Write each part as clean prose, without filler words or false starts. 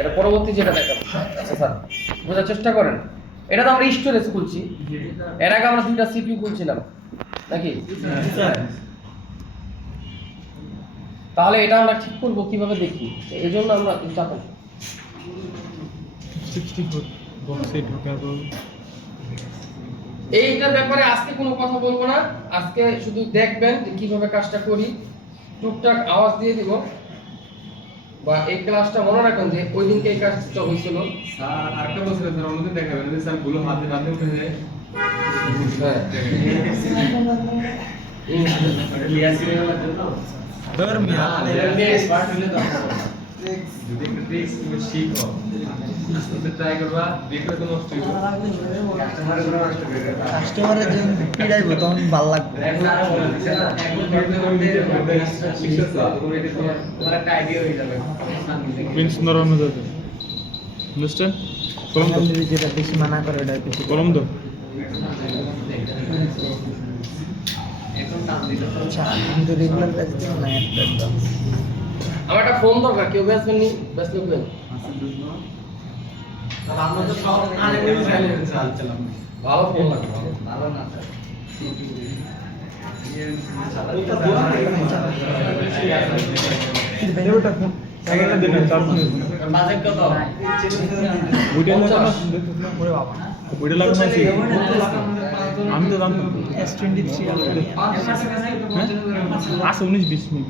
এটা পরবর্তী যেটা দেখাবো। আচ্ছা স্যার বোঝার চেষ্টা করেন, এটা তো আমরা স্টোরেজ খুলছি, এর আগে আমরা দুইটা সিপিইউ খুলছিলাম নাকি? তাহলে এটা আমরা ঠিক করবো কিভাবে দেখি, এই জন্য আমরা চাপাই 64 বক্সে ঢোকাবো। এইটার ব্যাপারে আজকে কোনো কথা বলবো না, আজকে শুধু দেখবেন যে কিভাবে কাজটা করি, টুকটাক আওয়াজ দিয়ে দিব, বা এই ক্লাসটা মনে রাখবেন যে ওই দিনকে এই কাজটা হয়েছিল। স্যার আরেকটা বলছিল স্যার অন্যদিন দেখাবেন যে স্যার গুলো হাতে হাতে উঠে যায়। হ্যাঁ যদি একটা ট্রিক্স তুমি শিখো তো ট্রাই করবা, দেখলে তো নষ্ট হইব। কাস্টমারের যে পিড়াইব তখন ভালো লাগবে। প্রিন্স নরম হয়ে যাবে। আন্ডারস্ট্যান্ড? কলম দাও, যেটা বেশি মানা করে ওটা বেশি কলম দাও। আচ্ছা কিন্তু রেগুলার কাজে তো না একটা আমার একটা ফোন দরকার, কেউ বেসবেন নি? বেস লিখবেন ভালো ফোন লাগবে। ওইটা লাগানো ওইটা লাগানো আছে। আমি তো জানতাম S23 আছে 19-20 মিনিট।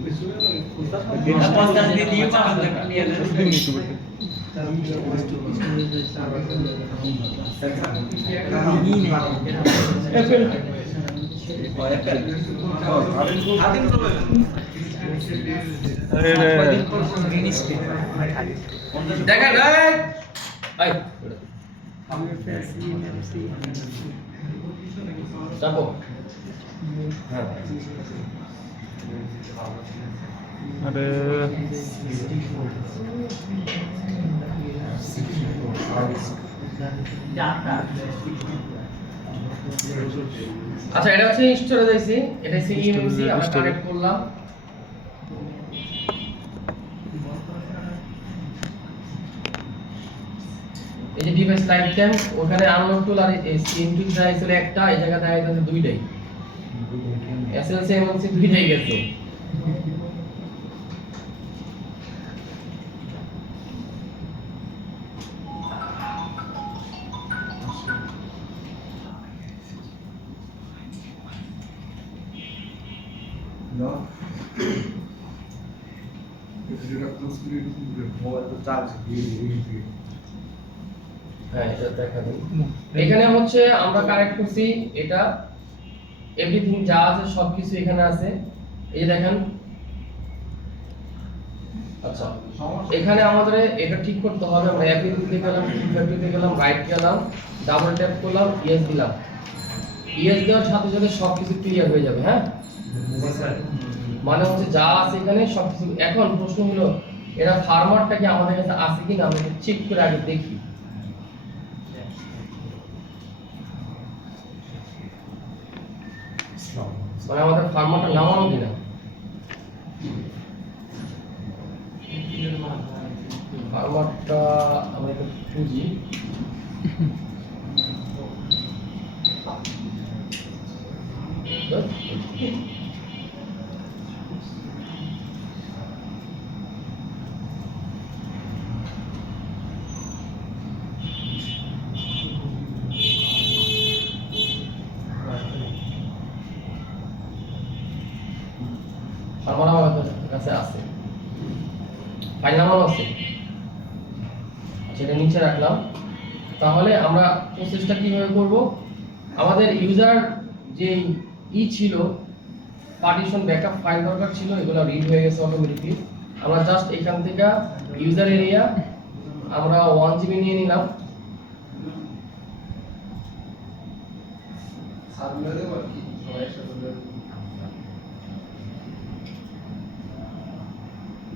দেখেন এই চাপো। হ্যাঁ আরে আচ্ছা এটা হচ্ছে স্টোরেজ আইসি, এটা হচ্ছে ইএমসি আমরা কানেক্ট করলাম। এই যে ডিভাইস লাইট ক্যাম, ওখানে আনলক টুল আর এই সিএমটি দেখাই ছিল একটা, এই জায়গা দেখাই যাচ্ছে দুইটাই, এসএলসি এমএলসি দুইটাই গেছে। হ্যাঁ এটা দেখা দিন। এখানে হচ্ছে আমরা কানেক্ট করছি এটা, এভরিথিং যা আছে সবকিছু এখানে আছে, এই যে দেখেন। আচ্ছা এখানে আমাদের এটা ঠিক করতে হবে, আমরা অ্যাপিতে গেলাম, ফ্যাক্টরিতে গেলাম, রাইট গেলাম, ডাবল ট্যাপ করলাম, ইয়েস দিলাম। ইয়েস দেওয়ার সাথে সাথে সবকিছু ক্লিয়ার হয়ে যাবে। হ্যাঁ মানে হচ্ছে যা আছে এখানে সবকিছু। এখন প্রশ্ন হলো এরা ফার্মারটা কি আমাদের কাছে আছে কিনা আমরা চেক করে আগে দেখি। মানে আমাদের ফার্মারটা নামানো কিনা। ফার্মারটা আমরা একটু খুঁজি। ফার্মার আমার কাছে আছে, ফাইল নাম্বার আছে, সেটা নিচে রাখলাম। তাহলে আমরা প্রসেসটা কিভাবে করব, আমাদের ইউজার যে ছিল পার্টিশন ব্যাকআপ ফাইল দরকার ছিল, এগুলো রিড হয়ে গেছে অটোমেটিকলি। আমরা জাস্ট এখান থেকে ইউজার এরিয়া আমরা 1 জিবি নিয়ে নিলাম।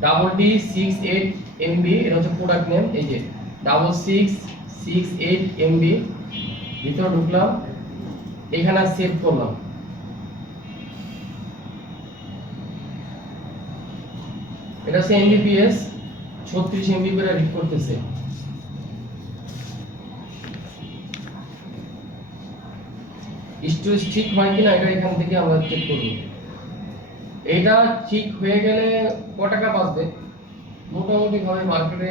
$68 MB, এটা হচ্ছে প্রোডাক্ট নেম। এই যে 6668 MB ভিতরে ঢুকলাম, এখানে সেভ করলাম। এটা হচ্ছে MBPS, 36 এমবি করে রিড করতেছে। স্টোরেজ ঠিক হয় কিনা এটা এখান থেকে আমরা চেক করব। এটা ঠিক হয়ে গেলে কত টাকা বাঁচবে? মোটামুটি ভাবে মার্কেটে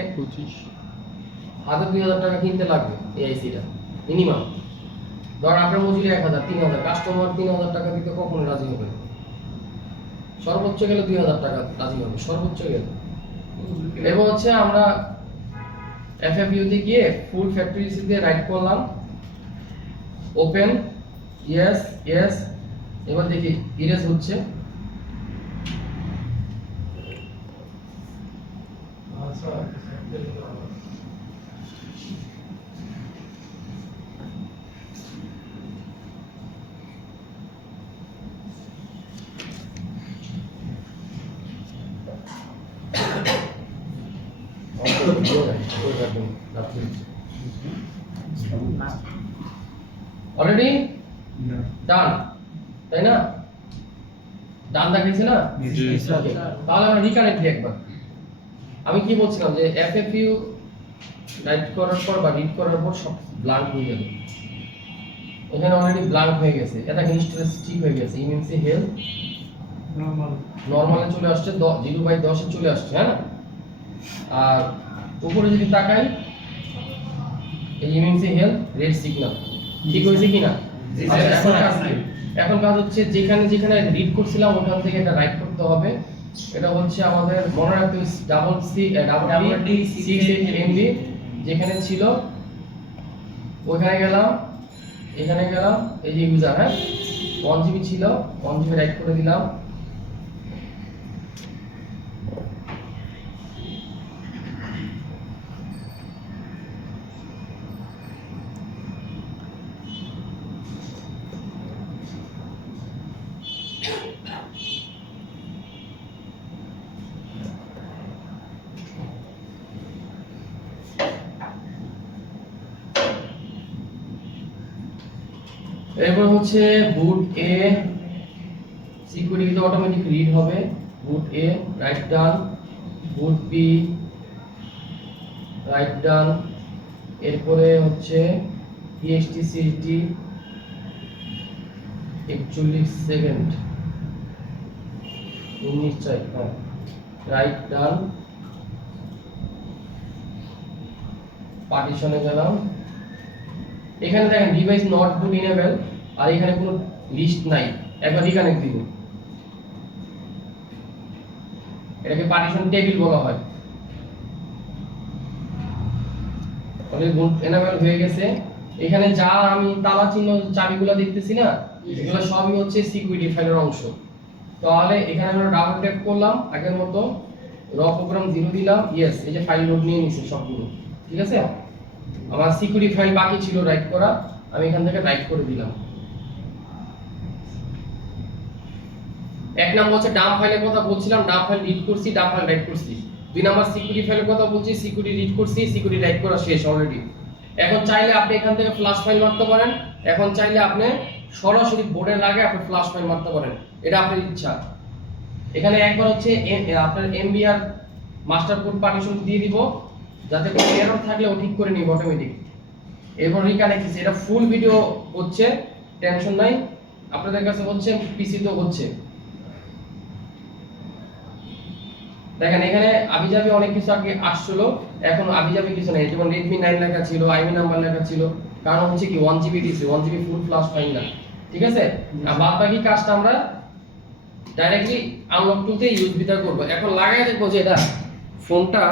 1000-2000 টাকা কিনতে লাগবে এই আইসিটা মিনিমাম। ধর আপনার মজুরি 1000 3000, কাস্টমার 3000 টাকা দিতে কখনো রাজি হবে না। সর্বোচ্চ গেলে 2000 টাকা রাজি হবে, সর্বোচ্চ গেলে। এবার হচ্ছে আমরা FFU তে গিয়ে ফুল ফ্যাক্টরি দিয়ে রাইট করলাম, ওপেন, ইয়েস ইয়েস। এবার দেখি ইরেজ হচ্ছে। অলরেডি ডান, তাই না? ডান দেখাইছে না? জি Okay, তাহলে আমরা রিকানেক্ট দিই একবার। আমি কি বলছিলাম যে FFU রাইট করার পর বা রিড করার পর সব ব্ল্যাঙ্ক হয়ে যাবে। এখানে অলরেডি ব্ল্যাঙ্ক হয়ে গেছে, এটা হিস্টোরেজ ঠিক হয়ে গেছে। ইমেন্সি হেলথ নরমালে চলে আসছে, 0/10 এ চলে আসছে, হ্যাঁ। আর উপরে যদি তাকাই, এই ইমেন্সি হেলথ রেড সিগন্যাল ঠিক হয়েছে কিনা? এখন কাজ হচ্ছে যেখানে যেখানে রিড করছিলাম ওখান থেকে এটা রাইট করতে হবে। এটা হচ্ছে আমাদের মনে রাখতে হবে ডাবল ডি 68 MB যেখানে ছিল ওখানে গেলাম, এখানে গেলাম, এই যে ইউজার, হ্যাঁ 1 GB ছিল, 1 GB রাইট করে দিলাম। এরপর হচ্ছে বুট এ, সিকিউরিটি অটোমেটিক রিড হবে। বুট এ রাইট ডান, বুট বি রাইট ডান। এরপরে হচ্ছে PSTCT 41 সেকেন্ড 19 চাই, হ্যাঁ রাইট ডান। পার্টিশনে গেলাম, এখানে দেখেন ডিভাইস নট বুট ইনেবল, আর এখানে কোনো লিস্ট নাই। একবার রিকানেক্ট দিব, এটাকে পার্টিশন টেবিল বলা হয়। অলরেডি বুট ইনেবল হয়ে গেছে। এখানে যা আমি তালা চিহ্ন চাবিগুলো দেখতেছি না, এগুলো সবই হচ্ছে সিকিউরিটি ফাইলের অংশ। তাহলে এখানে আমরা ডাবল ট্যাপ করলাম, আগের মতো র প্রোগ্রাম 0 দিলাম, ইয়েস, এই যে ফাইল লোড নিয়ে নিছে সবগুলো, ঠিক আছে। আমার সিকিউরিটি ফাইল বাকি ছিল রাইট করা, আমি এখান থেকে রাইট করে দিলাম। এক নাম্বার হচ্ছে ডাম ফাইলের কথা বলছিলাম, ডাম ফাইল রিড করছি, ডাম ফাইল রাইট করছি। দুই নাম্বার সিকিউরিটি ফাইলের কথা বলছি, সিকিউরিটি রিড করছি, সিকিউরিটি রাইট করা শেষ অলরেডি। এখন চাইলে আপনি এখান থেকে ফ্ল্যাশ ফাইল মারতে পারেন, এখন চাইলে আপনি সরাসরি বোর্ডের আগে আপনি ফ্ল্যাশ ফাইল মারতে পারেন, এটা আপনার ইচ্ছা। এখানে একবার হচ্ছে আপনার MBR মাস্টার কোড পার্টিশন দিয়ে দিব, যাতে কোনো এরর থাকলে ও ঠিক করে নিব অটোমেটিক। এরপর রিকানেক্ট, এটা ফুল ভিডিও হচ্ছে, টেনশন নাই, আপনাদের কাছে হচ্ছে, পিসি তো হচ্ছে। দেখেন এখানে আবিজাবি অনেক কিছু আগে আসছিল, এখন আবিজাবি কিছু নাই। যেমন Redmi 9 লেখা ছিল, আইমি নাম্বার লেখা ছিল, কারণ হচ্ছে কি 1 GB দিছে, 1 GB ফুল ফ্ল্যাশ ফাইল না, ঠিক আছে। আর বাদ বাকি কাজটা আমরা ডাইরেক্টলি আনলক টুলতে ইউএসবি তে করব। এখন লাগাই দেখবো যে এটা ফোনটা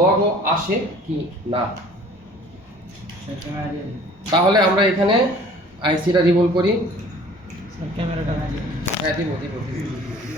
লগো আসে কি না। তাহলে আমরা এখানে আইসিটা রিভলভ করি, ক্যামেরাটা হ্যাঁ দিব।